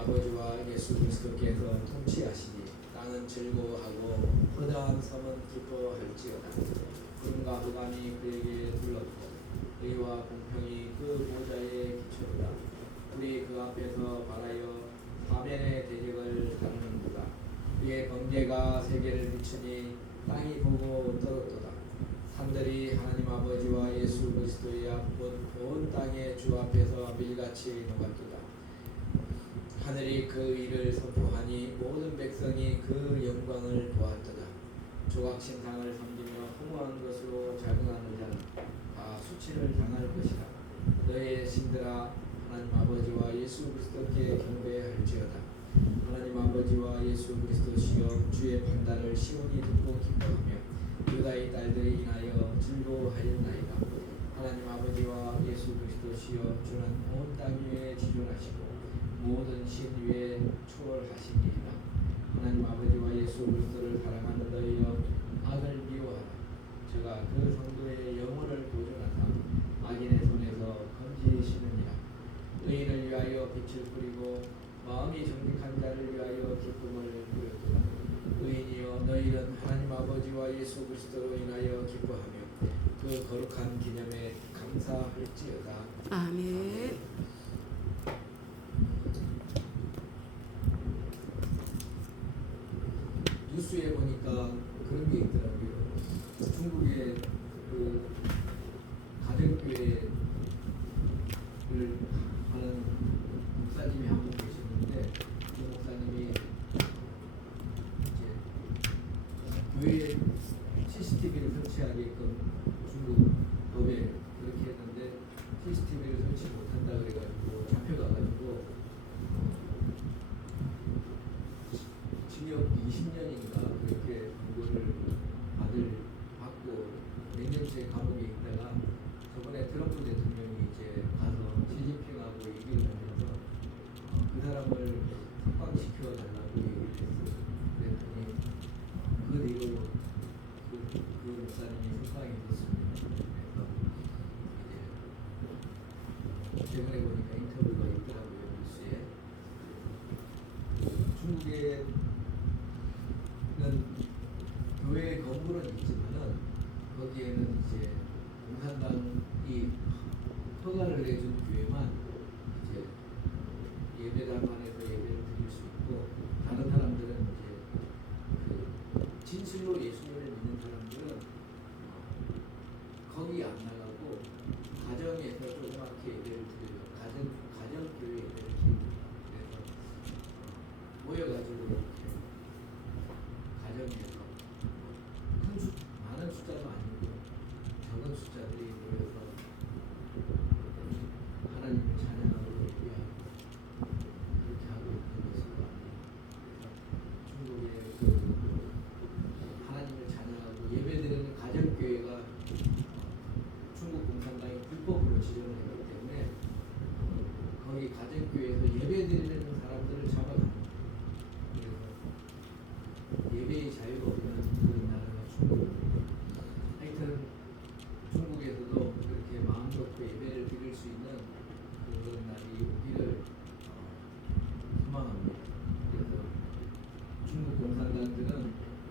아버지와 예수 그리스도께서 통치하시니 땅은 즐거워하고 허다한 섬은 기뻐할지어다. 구름과 흑암이 그에게 둘렀고 의와 공평이 그 보좌에 기초로다. 우리 그 앞에서 바라여 사면의 대적을 다루는도다. 그의 번개가 세계를 비추니 땅이 보고 떨었도다. 산들이 하나님 아버지와 예수 그리스도의 온 땅의 주 앞에서 밀같이 녹았도다. 하늘이 그 일을 선포하니 모든 백성이 그 영광을 보았도다. 조각신상을 섬기며 허무한 것으로 자긍하는 자는 다 수치를 당할 것이라. 너희의 신들아 하나님 아버지와 예수 그리스도께 경배할지어다. 하나님 아버지와 예수 그리스도시여 주의 판단을 시온이 듣고 기뻐하며 유다의 딸들이 인하여 즐거워하였나이다. 하나님 아버지와 예수 그리스도시여 주는 온 땅 위에 지존하시고 모든 신 위에 초월하시니이다. 하나님 아버지와 예수 그리스도를 사랑하는 너희여 악을 미워하라. 저가 그 성도의 영혼을 보존하사 악인의 손에서 건지시느니라. 의인을 위하여 빛을 뿌리고 마음이 정직한 자를 위하여 기쁨을 부렸도다. 의인이여 너희는 하나님 아버지와 예수 그리스도로 인하여 기뻐하며 그 거룩한 기념에 감사할지어다. 아멘. 뉴스에 보니까 그런 게 있더라고요. 중국의 그 가정교회를 하는 목사님이 한 분 계시는데 그 목사님이 이제 교회에 CCTV를 설치하게끔 중국 법에 그렇게 했는데 CCTV를 설치 못한다 그래가지고 잡혀가가지고 징역 20년인가 그렇게 그거를 받고 몇 년째 감옥에 있다가 저번에 트럼프 대통령이 이제 가서 시진핑하고 얘기를 하면서 그 사람을 석방시켜 달라고 얘기를 했어요. 그랬더니 그 뒤로 그 목사님이 석방이 됐습니다. 그래서 이제 최근에 보니까 인터뷰가 있더라고요, 뉴스에. 중국에는 교회 건물은 있지만은 거기에는 이제 공산당이 허가를 내준 교회만 이제 예배당 안에서 예배를 드릴 수 있고 다른 사람들은 이제 그 진실로 예수님을 믿는 사람들은 거기 안 나가고 가정에서 조그맣게 예배를 드려요. 가정 교회 예배를 드립니다. 그래서 모여가지고 이렇게 가정에서 많은 숫자도 아니고 적은 숫자들이 모여서 하나님을 찬양하고 예배하고 그렇게 하고 있는 것으로 압니다. 중국의 그 하나님을 찬양하고 예배드리는 가정교회가 중국 공산당이 불법으로 지정을 했기 때문에 거기 가정교회에서 예배드리는 사람들을 잡아갑니다. 그래서 예배의 자유가 없는 그런 나라가 중국입니다. 하여튼 중국에서도 그렇게 마음 놓고 예배를 드릴 수 있는 그런 날이 오기를 소망합니다. 그래서 중국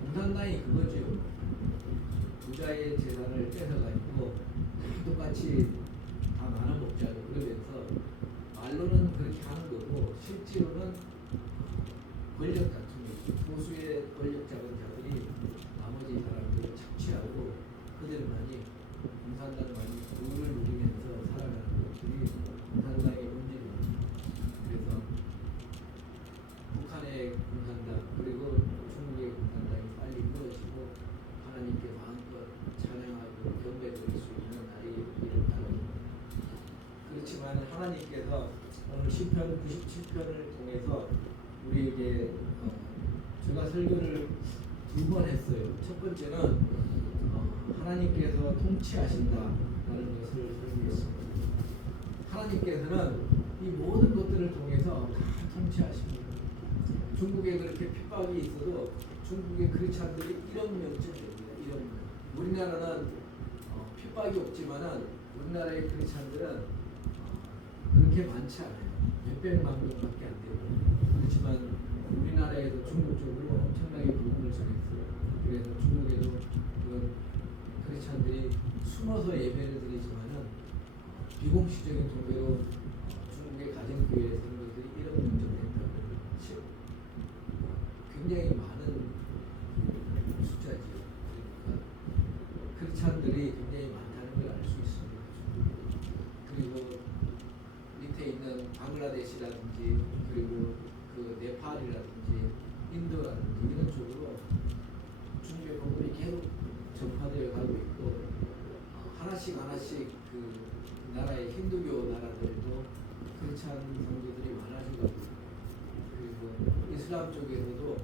공산당이 그거죠. 부자의 재산을 뺏어가지고 다 똑같이 다 나눠 먹자고 그러면서 말로는 그렇게 하는 거고 실제로는 권력 다툼이죠. 소수의 권력 잡은 자들이 나머지 사람들을 착취하고 그들만이 공산당만이 부를 누리면서 살아가는 것들이 공산당의 본질입니다. 그래서 북한의 공산당 그리고 중국의 공산당이 빨리 무너지고 하나님께 마음껏 찬양하고 경배드릴 수 있는 날이 오기를 바랍니다. 그렇지만 하나님께서 오늘 시편 97편을 통해서 우리에게 제가 설교를 2번 했어요. 첫 번째는 하나님께서 통치하신다라는 것을 설교했습니다. 하나님께서는 이 모든 것들을 통해서 다 통치하십니다. 중국에 그렇게 핍박이 있어도 중국의 크리스찬들이 1억 명쯤 됩니다. 1억 명. 우리나라는 핍박이 없지만은 우리나라의 크리스찬들은 그렇게 많지 않아요. 몇백만 명밖에 안 되고. 그렇지만 우리나라에도 중국 쪽으로 엄청나게 복음을 전했어요. 그래서 중국에도 그런 크리스찬들이 숨어서 예배를 드리지만은 비공식적인 종교로 중국의 가정교회에 서는 것들이 1억 정도 된다고. 굉장히 많은 숫자지요. 그러니까 크리스찬들이 굉장히 많다는 걸 알 수 있습니다. 그리고 밑에 있는 방글라데시라든지 그리고 그 네팔이라든지 인도라든지 이런 쪽으로 중국의 복음이 계속 전파되어 가고 있고 하나씩 그 나라의 힌두교 나라들도 크리스찬 성도들이 많아지고 그리고 이슬람 쪽에서도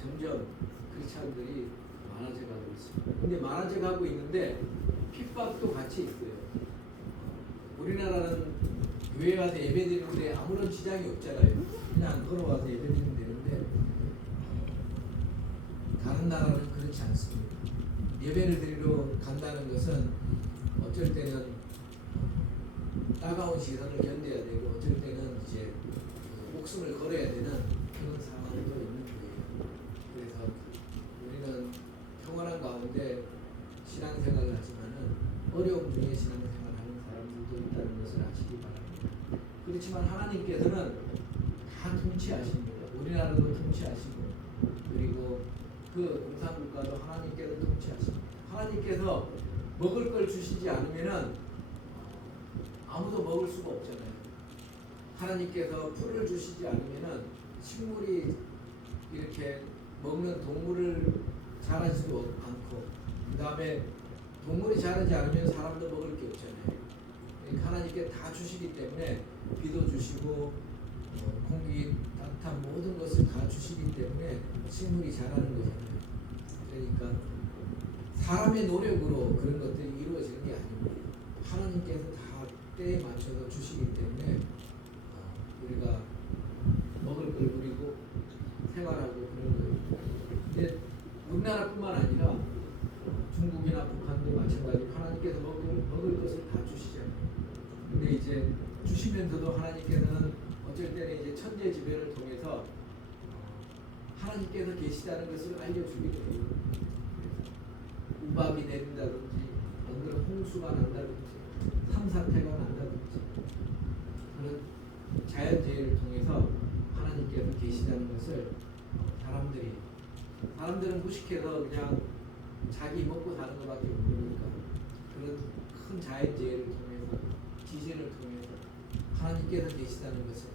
점점 크리스찬들이 많아져 가고 있습니다. 근데 많아져 가고 있는데 핍박도 같이 있어요. 우리나라는 교회 가서 예배드리는데 아무런 지장이 없잖아요. 그냥 걸어와서 예배드리면 되는데 다른 나라는 그렇지 않습니다. 예배를 드리러 간다는 것은 어쩔 때는 따가운 시선을 견뎌야 되고 어쩔 때는 이제 목숨을 걸어야 되는 그런 상황도 있는 거예요. 그래서 우리는 평안한 가운데 신앙생활을 하지만은 어려움 중에 신앙생활하는 사람들도 있다는 것을 아시기 바랍니다. 그렇지만 하나님께서는 다 통치하십니다. 우리나라도 통치하시고 그리고 그 공산국가도 하나님께서 통치하십니다. 하나님께서 먹을 걸 주시지 않으면은 아무도 먹을 수가 없잖아요. 하나님께서 풀을 주시지 않으면은 식물이 이렇게 먹는 동물을 자라지도 않고 그 다음에 동물이 자라지 않으면 사람도 먹을 게 없잖아요. 그러니까 하나님께 다 주시기 때문에 비도 주시고 공기 따뜻한 모든 것을 다 주시기 때문에 식물이 자라는 거잖아요. 그러니까 사람의 노력으로 그런 것들이 이루어지는 게 아닙니다. 하나님께서 다 때에 맞춰서 주시기 때문에 우리가 먹을 걸 누리고 생활하고 그런 거예요. 근데 우리나라뿐만 아니라 중국이나 북한도 마찬가지로 하나님께서 먹을 것을 다 주시잖아요. 근데 이제 주시면서도 하나님께서는 어쩔 때는 이제 천재지변을 통해서 하나님께서 계시다는 것을 알려주기도 해요. 우박이 내린다든지 어느 홍수가 난다든지 산사태가 난다든지 그런 자연재해를 통해서 하나님께서 계시다는 것을 사람들은 무식해서 그냥 자기 먹고 사는 것밖에 모르니까 그런 큰 자연재해를 통해서 지진을 통해서 하나님께서 계시다는 것을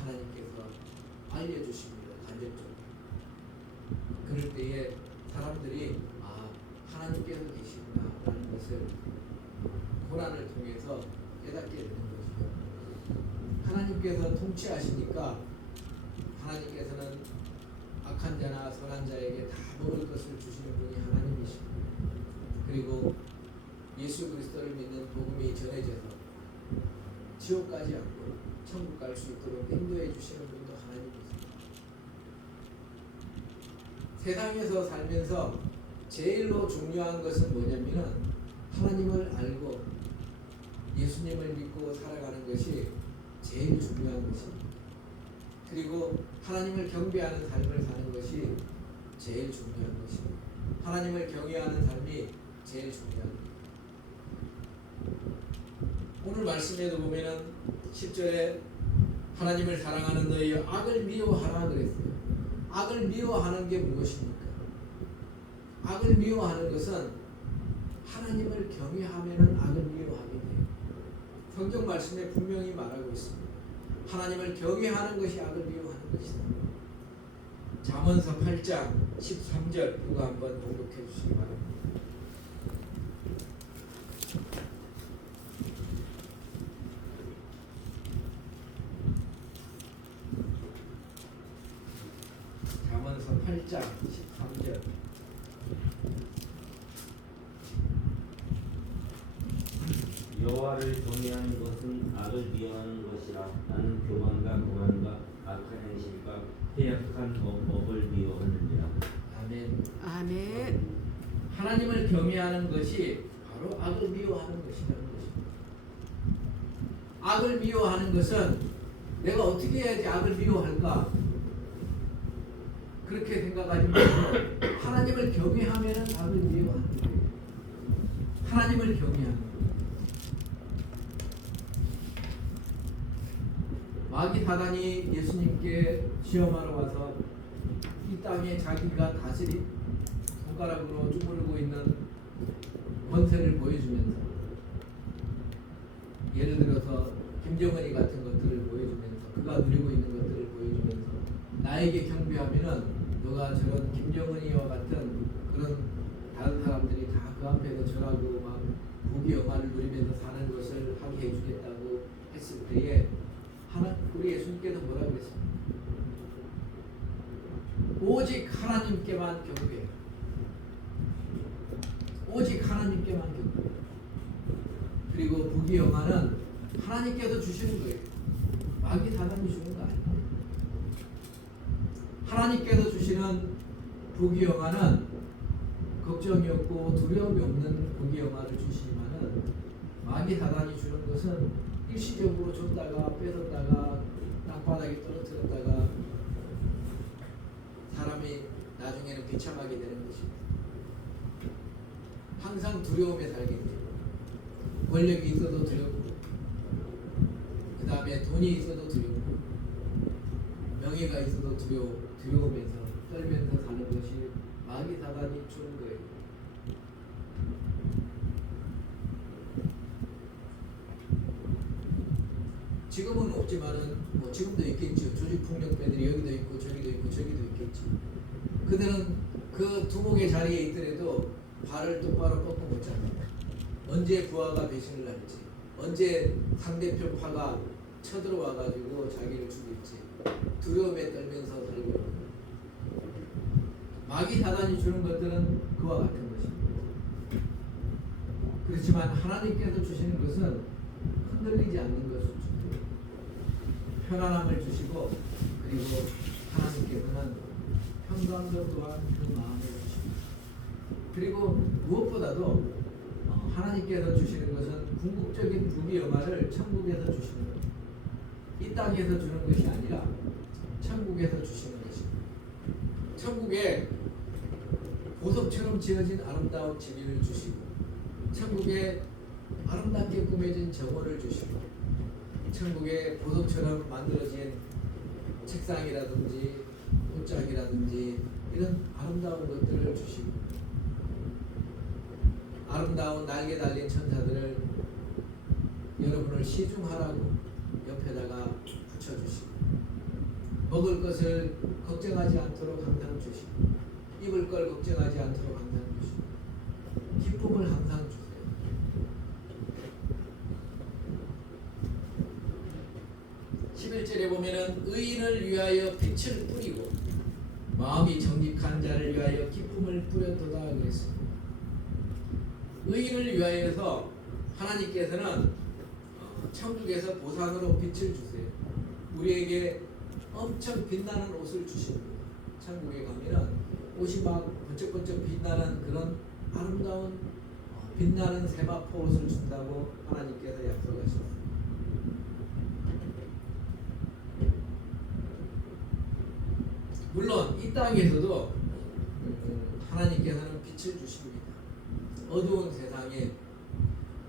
하나님께서 알려주십니다. 간접적으로. 그럴 때에 사람들이 하나님께서 계시구나 라는 것을 고난을 통해서 깨닫게 되는 것이죠. 하나님께서 통치하시니까 하나님께서는 악한 자나 선한 자에게 다 먹을 것을 주시는 분이 하나님이십니다. 그리고 예수 그리스도를 믿는 복음이 전해져서 지옥 가지 않고 천국 갈 수 있도록 인도해 주시는 분도 하나님이십니다. 세상에서 살면서 제일로 중요한 것은 뭐냐면은 하나님을 알고 예수님을 믿고 살아가는 것이 제일 중요한 것입니다. 그리고 하나님을 경배하는 삶을 사는 것이 제일 중요한 것입니다. 하나님을 경외하는 삶이 제일 중요합니다. 오늘 말씀에도 보면은 10절에 하나님을 사랑하는 너희여 악을 미워하라 그랬어요. 악을 미워하는 게 무엇입니까? 악을 미워하는 것은 하나님을 경외하면은 악을 미워하게 돼요. 성경 말씀에 분명히 말하고 있습니다. 하나님을 경외하는 것이 악을 미워하는 것이다. 잠언서 8장 13절 누가 한번 공독해 주시기 바랍니다. 잠언서 8장 13절 여호와를 경외하는 것은 악을 미워하는 것이라. 나는 교만과 고난과 악한 행실과 해악한 법을 미워하느니라. 아멘. 아멘. 하나님을 경외하는 것이 바로 악을 미워하는 것이라는 것입니다. 악을 미워하는 것은 내가 어떻게 해야지 악을 미워할까? 그렇게 생각하지 말고 하나님을 경외하면 악을 미워하는 거예요. 하나님을 경외하는 거예요. 마귀 사단이 예수님께 시험하러 와서 이 땅에 자기가 다스린 손가락으로 주무르고 있는 권세를 보여주면서, 예를 들어서 김정은이 같은 것들을 보여주면서, 그가 누리고 있는 것들을 보여주면서 나에게 경배하면은 너가 저런 김정은이와 같은 그런 다른 사람들이 다 그 앞에서 절하고 막 부귀영화를 누리면서 사는 것을 하게 해주겠다고 했을 때에 우리 예수님께서 뭐라 그랬습니까? 오직 하나님께만 경배해. 오직 하나님께만 경배해. 그리고 부귀영화는 하나님께서 주시는 거예요. 마귀 사단이 주는 거 아니에요. 하나님께서 주시는 부귀영화는 걱정이 없고 두려움이 없는 부귀영화를 주시지만은, 마귀 사단이 주는 것은 일시적으로 줬다가 뺏었다가 땅바닥에 떨어뜨렸다가 사람이 나중에는 비참하게 되는 것입니다. 항상 두려움에 살게 돼요. 권력이 있어도 두렵고, 그 다음에 돈이 있어도 두렵고, 명예가 있어도 두려우면서 떨면서 사는 것이 마귀 사단이 주는 거예요. 지금은 없지만은 뭐 지금도 있겠죠. 조직폭력배들이 여기도 있고 저기도 있고 저기도 있겠지. 그들은 그 두목의 자리에 있더라도 발을 똑바로 뻗고 못 잡니다. 언제 부하가 배신을 할지, 언제 상대편 파가 쳐들어와 가지고 자기를 죽일지 두려움에 떨면서 살고 있는. 마귀 사단이 주는 것들은 그와 같은 것입니다. 그렇지만 하나님께서 주시는 것은 흔들리지 않는 것을 주세요. 편안함을 주시고, 그리고 하나님께서는 평강도 또한 그 마음을 주십니다. 그리고 무엇보다도 하나님께서 주시는 것은 궁극적인 부귀영화를 천국에서 주시는 거예요. 이 땅에서 주는 것이 아니라 천국에서 주시는 것입니다. 천국에 보석처럼 지어진 아름다운 집을 주시고, 천국에 아름답게 꾸며진 정원을 주시고, 천국에 보석처럼 만들어진 책상이라든지 옷장이라든지 이런 아름다운 것들을 주시고, 아름다운 날개 달린 천사들을 여러분을 시중하라고 옆에다가 붙여주시고, 먹을 것을 걱정하지 않도록 항상 주시고, 입을 걸 걱정하지 않도록 항상 주시고, 기쁨을 항상 주세요. (11절에) 보면은 의인을 위하여 빛을 뿌리고 마음이 정직한 자를 위하여 기쁨을 뿌렸도다 그랬습니다. 의인을 위하여서 하나님께서는 천국에서 보상으로 빛을 주세요. 우리에게 엄청 빛나는 옷을 주십니다. 천국에 가면은 옷이 막 번쩍번쩍 빛나는 그런 아름다운 빛나는 세마포 옷을 준다고 하나님께서 약속하셨습니다. 물론 이 땅에서도 하나님께서는 빛을 주십니다. 어두운 세상에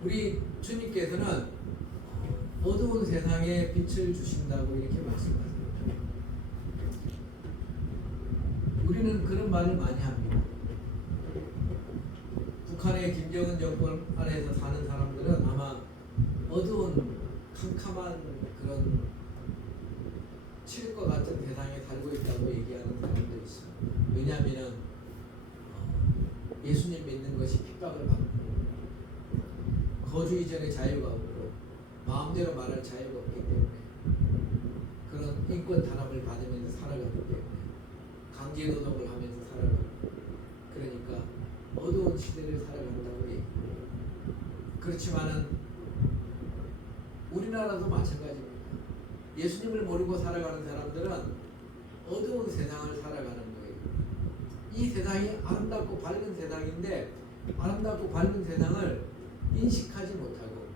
우리 주님께서는 어두운 세상에 빛을 주신다고 이렇게 말씀하세요. 우리는 그런 말을 많이 합니다. 북한의 김정은 정권 안에서 사는 사람들은 아마 어두운 캄캄한 그런 칠과 같은 세상에 살고 있다고 얘기하는 사람들이 있습니다. 왜냐하면 예수님 믿는 것이 핍박을 받고, 거주 이전의 자유가 없고, 마음대로 말할 자유가 없기 때문에, 그런 인권 탄압을 받으면서 살아가기 때문에, 강제 노동을 하면서 살아가고, 그러니까 어두운 시대를 살아간다고 얘기해요. 그렇지만은 우리나라도 마찬가지입니다. 예수님을 모르고 살아가는 사람들은 어두운 세상을 살아가는 거예요. 이 세상이 아름답고 밝은 세상인데, 아름답고 밝은 세상을 인식하지 못하고,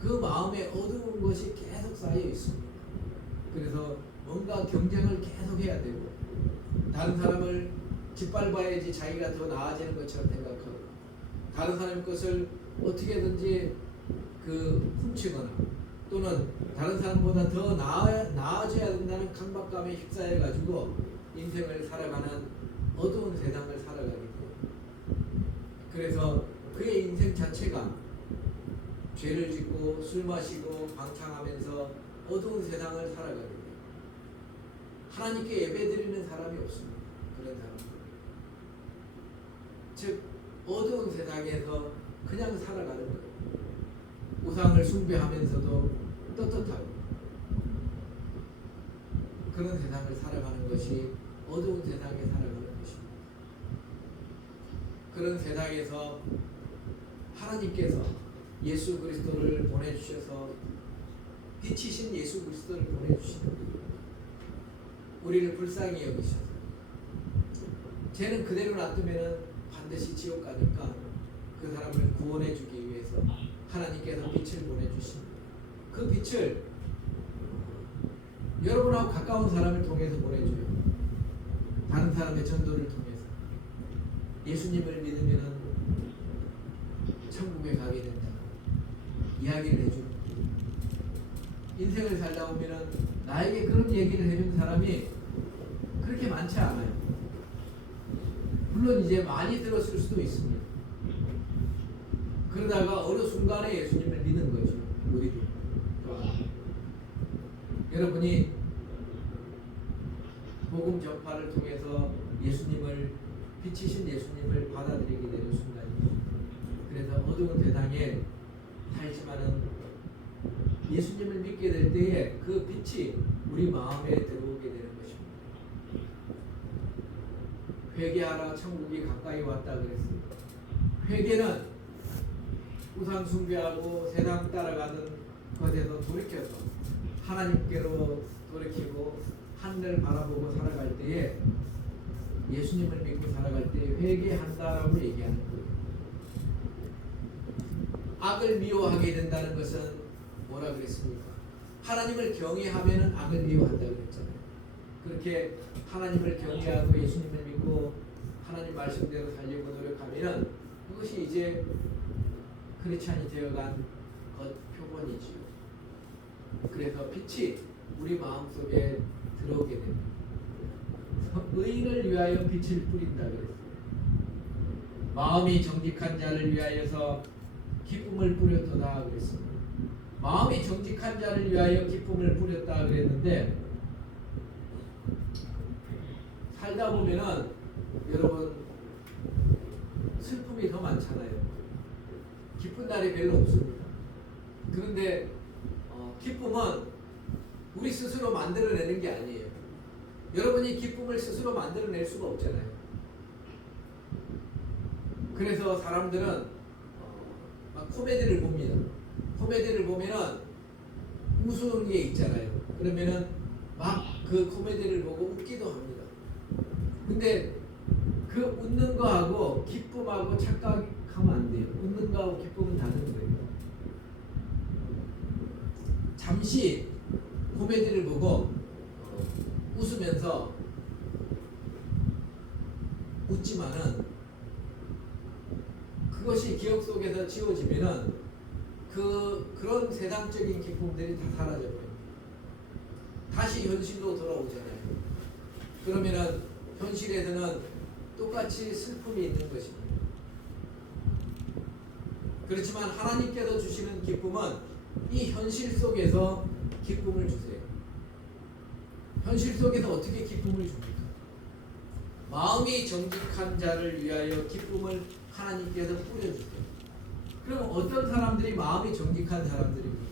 그 마음에 어두운 것이 계속 쌓여 있습니다. 그래서 뭔가 경쟁을 계속 해야 되고 다른 사람을 짓밟아야지 자기가 더 나아지는 것처럼 생각하고 다른 사람의 것을 어떻게든지 훔치거나 또는 다른 사람보다 더 나아져야 된다는 강박감에 휩싸여 가지고 인생을 살아가는 어두운 세상을 살아가게 돼요. 그래서 그의 인생 자체가 죄를 짓고 술 마시고 방탕하면서 어두운 세상을 살아가게 돼요. 하나님께 예배드리는 사람이 없습니다. 그런 사람들. 즉 어두운 세상에서 그냥 살아가는 거예요. 우상을 숭배하면서도 떳떳하고 그런 세상을 살아가는 것이 어두운 세상에 살아가는 것입니다. 그런 세상에서 하나님께서 예수 그리스도를 보내주셔서 빛이신 예수 그리스도를 보내주시는 우리를 불쌍히 여기셔서 죄는 그대로 놔두면 반드시 지옥 가니까 그 사람을 구원해 주기 위해서 하나님께서 빛을 보내주십니다. 그 빛을 여러분하고 가까운 사람을 통해서 보내줘요. 다른 사람의 전도를 통해서 예수님을 믿으면 천국에 가게 된다. 이야기를 해주고 인생을 살다 보면 나에게 그런 얘기를 해준 사람이 그렇게 많지 않아요. 물론 이제 많이 들었을 수도 있습니다. 그러다가 어느 순간에 예수님을 믿는 거죠. 우리도. 여러분이 복음 전파를 통해서 예수님을 빛이신 예수님을 받아들이게 되는 순간이죠. 그래서 어두운 세상에 살지만은 예수님을 믿게 될 때에 그 빛이 우리 마음에 들어오게 되는 것입니다. 회개하라 천국이 가까이 왔다 그랬습니다. 회개는 우상 숭배하고 세상 따라가는 것에서 돌이켜서 하나님께로 돌이키고 하늘을 바라보고 살아갈 때에 예수님을 믿고 살아갈 때 회개한다라고 얘기하는 거예요. 악을 미워하게 된다는 것은 뭐라 그랬습니까? 하나님을 경외하면은 악을 미워한다고 그랬잖아요. 그렇게 하나님을 경외하고 예수님을 믿고 하나님 말씀대로 살려고 노력하면은 그것이 이제 크리스찬이 되어간 것 표본이지요. 그래서 빛이 우리 마음속에 들어오게 됩니다. 의인을 위하여 빛을 뿌린다 그랬어요. 마음이 정직한 자를 위하여서 기쁨을 뿌렸도다 그랬습니다. 마음이 정직한 자를 위하여 기쁨을 뿌렸다 그랬는데 살다 보면은 여러분 슬픔이 더 많잖아요. 기쁜 날이 별로 없습니다. 그런데 기쁨은 우리 스스로 만들어내는 게 아니에요. 여러분이 기쁨을 스스로 만들어낼 수가 없잖아요. 그래서 사람들은 막 코미디를 봅니다. 코미디를 보면은 웃는 게 있잖아요. 그러면은 막 그 코미디를 보고 웃기도 합니다. 근데 그 웃는 거하고 기쁨하고 착각하면 안 돼요. 웃는 거하고 기쁨은 다른 거예요. 잠시 코미디를 보고 웃으면서 웃지만은 그것이 기억 속에서 지워지면은 그런 세상적인 기쁨들이 다 사라져버려요. 다시 현실로 돌아오잖아요. 그러면은 현실에서는 똑같이 슬픔이 있는 것입니다. 그렇지만 하나님께서 주시는 기쁨은 이 현실 속에서 기쁨을 주세요. 현실 속에서 어떻게 기쁨을 줍니까? 마음이 정직한 자를 위하여 기쁨을 하나님께서 뿌려주세요. 그럼 어떤 사람들이 마음이 정직한 사람들입니까?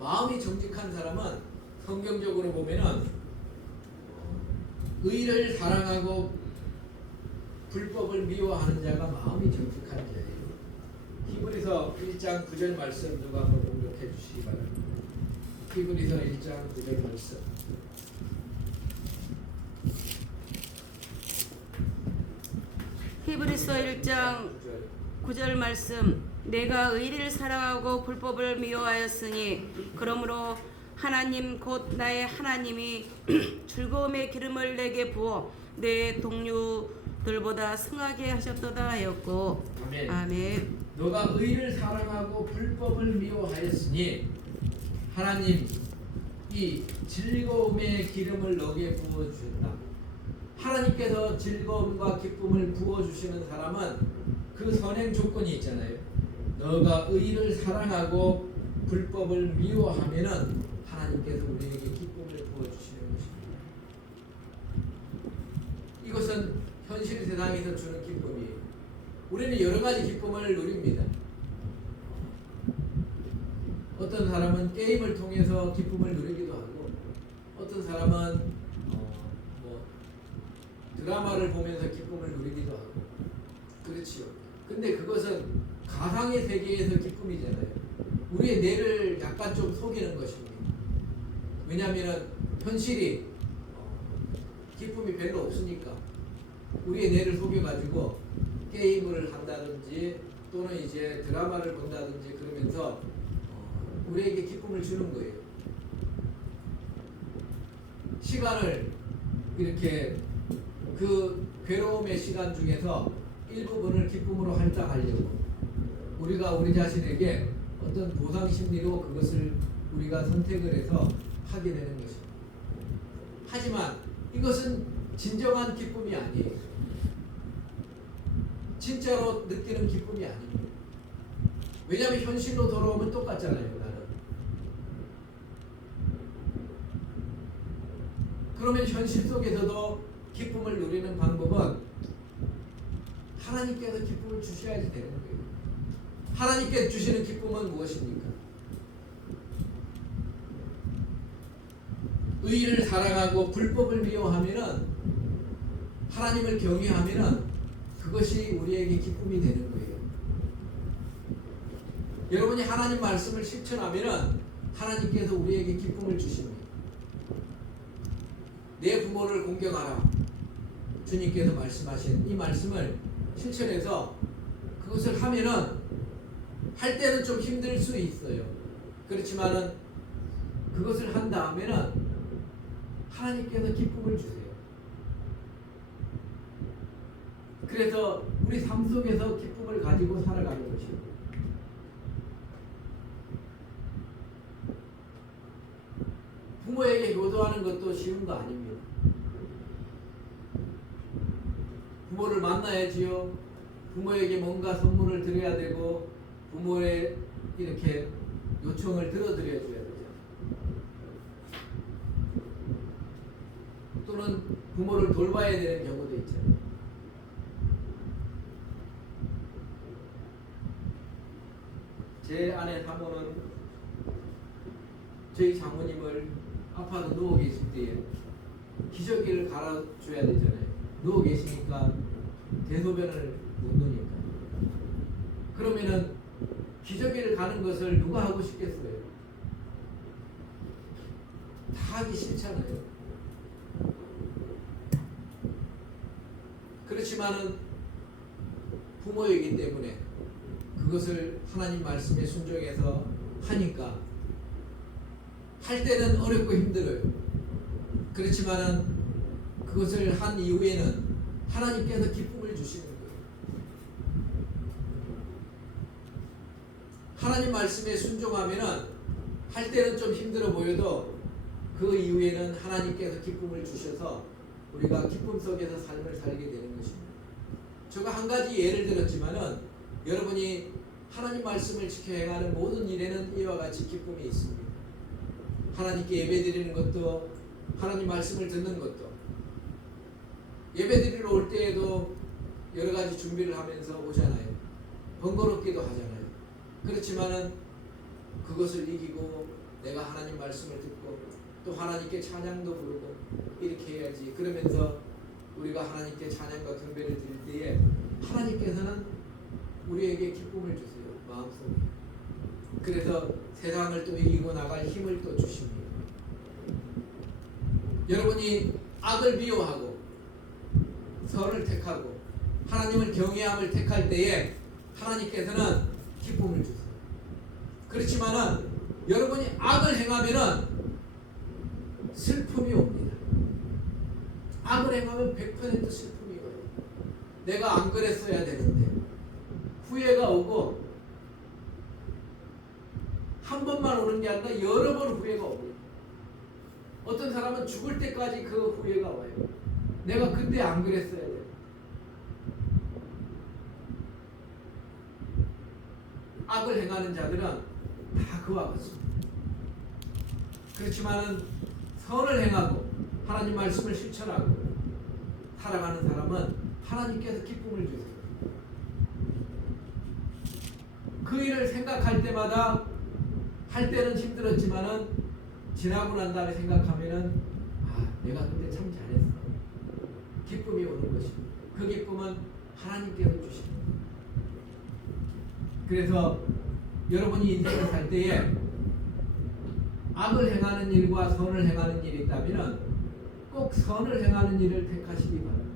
마음이 정직한 사람은 성경적으로 보면은 의를 사랑하고 불법을 미워하는 자가 마음이 정직한 자예요. 히브리서 1장 9절 말씀 누가 한번 공독해 주시기 바랍니다. 히브리서 1장 9절 말씀. 히브리서 1장 9절 말씀 내가 의리를 사랑하고 불법을 미워하였으니 그러므로 하나님 곧 나의 하나님이 즐거움의 기름을 내게 부어 내 동료들보다 승하게 하셨도다 하였고 아멘. 아멘. 너가 의를 사랑하고 불법을 미워하였으니 하나님 이 즐거움의 기름을 너게 부어주셨다. 하나님께서 즐거움과 기쁨을 부어주시는 사람은 그 선행 조건이 있잖아요. 너가 의를 사랑하고 불법을 미워하면은 하나님께서 우리에게 기쁨을 부어주시는 것입니다. 이것은 현실 세상에서 주는 기쁨이에요. 우리는 여러 가지 기쁨을 누립니다. 어떤 사람은 게임을 통해서 기쁨을 누리기도 하고, 어떤 사람은 드라마를 보면서 기쁨을 누리기도 하고, 그렇지요. 근데 그것은 가상의 세계에서 기쁨이잖아요. 우리의 뇌를 약간 좀 속이는 것입니다. 왜냐하면 현실이 기쁨이 별로 없으니까 우리의 뇌를 속여가지고 게임을 한다든지 또는 이제 드라마를 본다든지 그러면서 우리에게 기쁨을 주는 거예요. 시간을 이렇게 그 괴로움의 시간 중에서 일부분을 기쁨으로 할당하려고 우리가 우리 자신에게 어떤 보상 심리로 그것을 우리가 선택을 해서 하게 되는 것입니다. 하지만 이것은 진정한 기쁨이 아니에요. 진짜로 느끼는 기쁨이 아닙니다. 왜냐하면 현실로 돌아오면 똑같잖아요. 나는. 그러면 현실 속에서도 기쁨을 누리는 방법은 하나님께서 기쁨을 주셔야지 되는 거예요. 하나님께 주시는 기쁨은 무엇입니까? 의를 사랑하고 불법을 미워하면은 하나님을 경외하면은 그것이 우리에게 기쁨이 되는 거예요. 여러분이 하나님 말씀을 실천하면은 하나님께서 우리에게 기쁨을 주십니다. 내 부모를 공경하라. 주님께서 말씀하신 이 말씀을 실천해서 그것을 하면은 할 때는 좀 힘들 수 있어요. 그렇지만은 그것을 한 다음에는 하나님께서 기쁨을 주세요. 그래서 우리 삶 속에서 기쁨을 가지고 살아가는 것입니다. 부모에게 효도하는 것도 쉬운 거 아닙니다. 부모를 만나야지요. 부모에게 뭔가 선물을 드려야 되고 부모의 이렇게 요청을 들어드려야 되죠. 또는 부모를 돌봐야 되는 경우도 있잖아요. 제 아내 사모는 저희 장모님을 아파서 누워 계실 때에 기저귀를 갈아줘야 되잖아요. 누워 계시니까 대소변을 못 놓으니까. 그러면은 기저귀를 가는 것을 누가 하고 싶겠어요? 다 하기 싫잖아요. 그렇지만은 부모이기 때문에 그것을 하나님 말씀에 순종해서 하니까 할 때는 어렵고 힘들어요. 그렇지만은 그것을 한 이후에는 하나님께서 기쁨을 주시는 거예요. 하나님 말씀에 순종하면은 할 때는 좀 힘들어 보여도 그 이후에는 하나님께서 기쁨을 주셔서 우리가 기쁨 속에서 삶을 살게 되는 것입니다. 제가 한 가지 예를 들었지만은 여러분이 하나님 말씀을 지켜 행하는 모든 일에는 이와 같이 기쁨이 있습니다. 하나님께 예배드리는 것도 하나님 말씀을 듣는 것도 예배드리러 올 때에도 여러 가지 준비를 하면서 오잖아요. 번거롭기도 하잖아요. 그렇지만은 그것을 이기고 내가 하나님 말씀을 듣고 또 하나님께 찬양도 부르고 이렇게 해야지. 그러면서 우리가 하나님께 찬양과 경배를 드릴 때에 하나님께서는 우리에게 기쁨을 주세요. 마음속에. 그래서 세상을 또 이기고 나갈 힘을 또 주십니다. 여러분이 악을 미워하고 선을 택하고 하나님을 경외함을 택할 때에 하나님께서는 기쁨을 주세요. 그렇지만은 여러분이 악을 행하면은 슬픔이 옵니다. 악을 행하면 100% 슬픔이 와요. 내가 안 그랬어야 되는데 후회가 오고 한 번만 오는 게 아니라 여러 번 후회가 오고 어떤 사람은 죽을 때까지 그 후회가 와요. 내가 그때 안 그랬어야 돼. 악을 행하는 자들은 다 그와 같습니다. 그렇지만은 선을 행하고 하나님 말씀을 실천하고 살아가는 사람은 하나님께서 기쁨을 주세요. 그 일을 생각할 때마다 할 때는 힘들었지만은 지나고 난 다음에 생각하면은 내가 그때 참 잘했어. 기쁨이 오는 것입니다. 그 기쁨은 하나님께서 주십니다. 그래서 여러분이 인생을 살 때에 악을 행하는 일과 선을 행하는 일이 있다면 꼭 선을 행하는 일을 택하시기 바랍니다.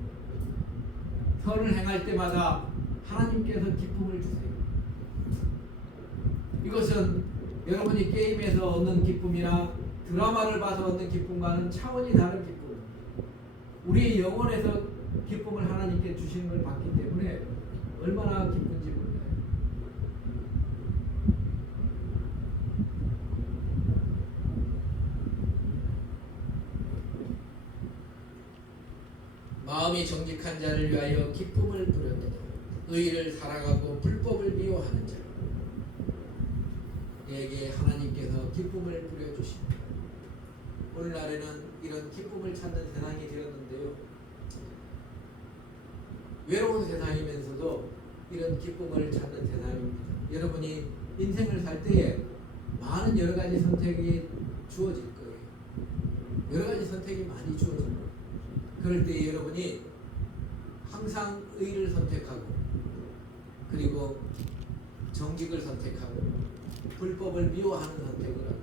선을 행할 때마다 하나님께서 기쁨을 주세요. 이것은 여러분이 게임에서 얻는 기쁨이나 드라마를 봐서 얻는 기쁨과는 차원이 다른 기쁨입니다. 우리의 영혼에서 기쁨을 하나님께 주시는 걸 받기 때문에 얼마나 기쁜지 몰라요. 마음이 정직한 자를 위하여 기쁨을 부르며 의를 살아가고 불법을 미워하는 자 내게 하나님께서 기쁨을 부려주십니다. 오늘날에는 이런 기쁨을 찾는 세상이 되었는데요. 외로운 세상이면서도 이런 기쁨을 찾는 세상입니다. 여러분이 인생을 살 때에 많은 여러 가지 선택이 주어질 거예요. 여러 가지 선택이 많이 주어집니다. 그럴 때 여러분이 항상 의를 선택하고 그리고 정직을 선택하고 불법을 미워하는 선택을 하고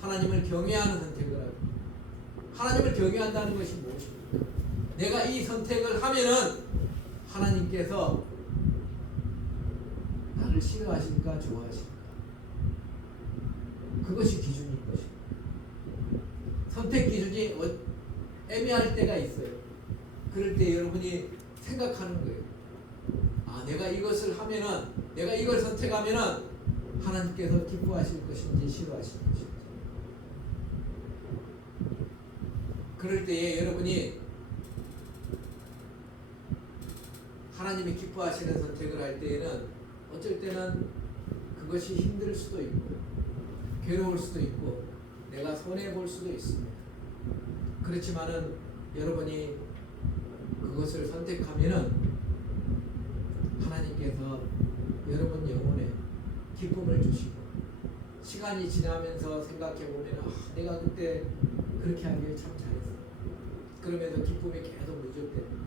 하나님을 경외하는 선택을 하고 하나님을 경외한다는 것이 무엇입니까? 내가 이 선택을 하면은 하나님께서 나를 싫어하실까 좋아하실까 그것이 기준인 것입니다. 선택 기준이 애매할 때가 있어요. 그럴 때 여러분이 생각하는 거예요. 내가 이것을 하면은 내가 이걸 선택하면은 하나님께서 기뻐하실 것인지 싫어하실 것인지 그럴 때에 여러분이 하나님이 기뻐하시는 선택을 할 때에는 어쩔 때는 그것이 힘들 수도 있고 괴로울 수도 있고 내가 손해볼 수도 있습니다. 그렇지만은 여러분이 그것을 선택하면은 하나님께서 여러분 영혼에 기쁨을 주시고 시간이 지나면서 생각해보면 내가 그때 그렇게 하기에 참 잘했어. 그러면서 기쁨이 계속 누적되는 거예요.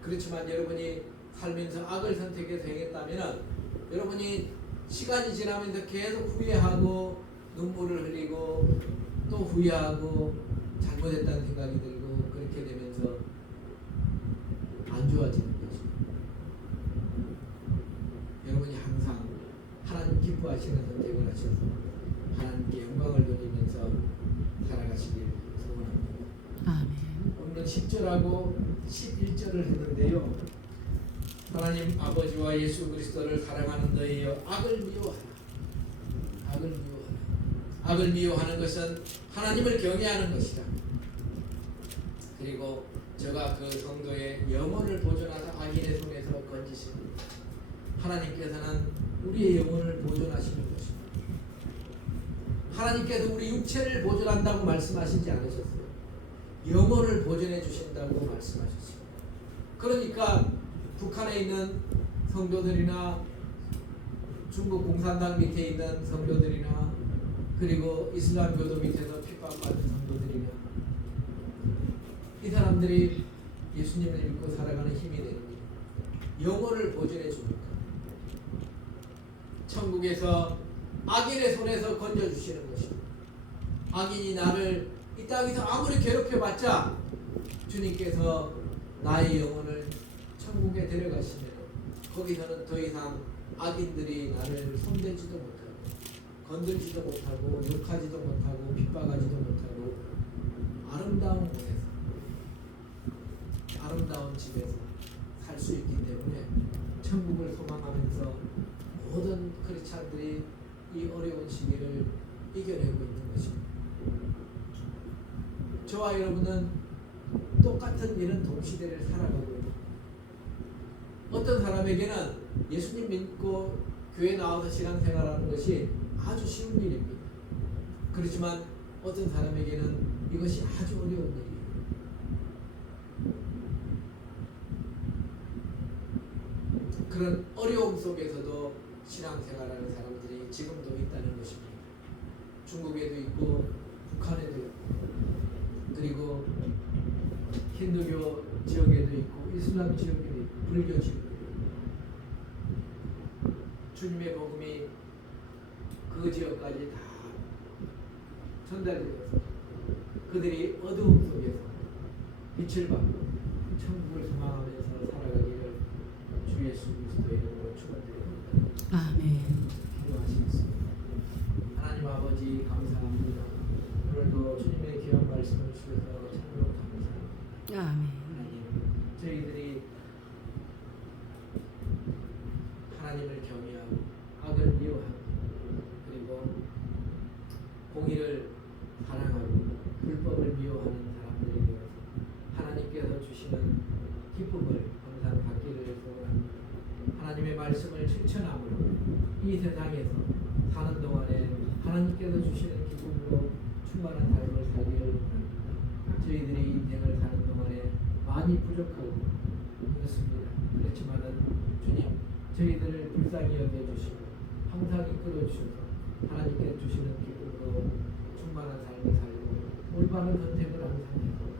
그렇지만 여러분이 살면서 악을 선택해서 행했다면 여러분이 시간이 지나면서 계속 후회하고 눈물을 흘리고 또 후회하고 잘못했다는 생각이 들고 그렇게 되면서 안 좋아지는 거죠. 여러분이 항상 하나님 기뻐하시는 선택을 하셔서 하나님께 영광을 돌리면서 살아가시길 소원합니다. 아멘. 오늘 10절하고 11절을 했는데요. 하나님 아버지와 예수 그리스도를 사랑하는 너희여 악을 미워하라. 악을 미워하라. 악을 미워하는 것은 하나님을 경외하는 것이다. 그리고 저가 그 성도의 영혼을 보존하사 악인의 손에서 건지십니다. 하나님께서는 우리의 영혼을 보존하시는 것입니다. 하나님께서 우리 육체를 보존한다고 말씀하시지 않으셨어요. 영혼을 보존해 주신다고 말씀하셨습니다. 그러니까 북한에 있는 성도들이나 중국 공산당 밑에 있는 성도들이나 그리고 이슬람교도 밑에서 핍박받는 성도들이나 이 사람들이 예수님을 믿고 살아가는 힘이 되는 거예요. 영혼을 보존해 줍니까? 천국에서 악인의 손에서 건져주시는 것입니다. 악인이 나를 이 땅에서 아무리 괴롭혀봤자 주님께서 나의 영혼을 천국에 데려가시면 거기서는 더 이상 악인들이 나를 손대지도 못하고 건들지도 못하고 욕하지도 못하고 핍박하지도 못하고 아름다운 곳에서 아름다운 집에서 살 수 있기 때문에 천국을 소망하면서 모든 크리스찬들이 이 어려운 시기를 이겨내고 있는 것입니다. 저와 여러분은 똑같은 이런 동시대를 살아가고 있습니다. 어떤 사람에게는 예수님 믿고 교회 나와서 신앙생활하는 것이 아주 쉬운 일입니다. 그렇지만 어떤 사람에게는 이것이 아주 어려운 일이에요. 그런 어려움 속에서도 신앙생활하는 사람들이 지금도 있다는 것입니다. 중국에도 있고 북한에도 있고 그리고 힌두교 지역에도 있고 이슬람 지역에도 있고 불교 지역에도 있고 주님의 복음이 그 지역까지 다 전달이 되어서 그들이 어두움 속에서 빛을 받고 천국을 소망하면서 살아가기를 주 예수 그리스도의 이름으로 축원드립니다. 아멘. 기도하시겠습니다. 하나님 아버지 감사합니다. 오늘도 주님의 귀한 말씀을 주셔서 참으로 감사합니다. 아멘. 하나님, 저희들이 하나님을 경외하고 악을 미워하고 그리고 공의를 사랑하고 불법을 미워하는 사람들이 되어서 하나님께서 주시는 기쁨을 항상 받기를 소원합니다. 하나님의 말씀을 실천함으로 이 세상에서 사는 동안에 하나님께서 주시는 기쁨으로 충만한 삶을 살기를 원합니다. 저희들이 인생을 사는 동안에 많이 부족하고 그렇습니다. 그렇지만은 주님 저희들을 불쌍히 여겨주시고 항상 이끌어주셔서 하나님께 주시는 기쁨으로 충만한 삶을 살고 올바른 선택을 항상 해서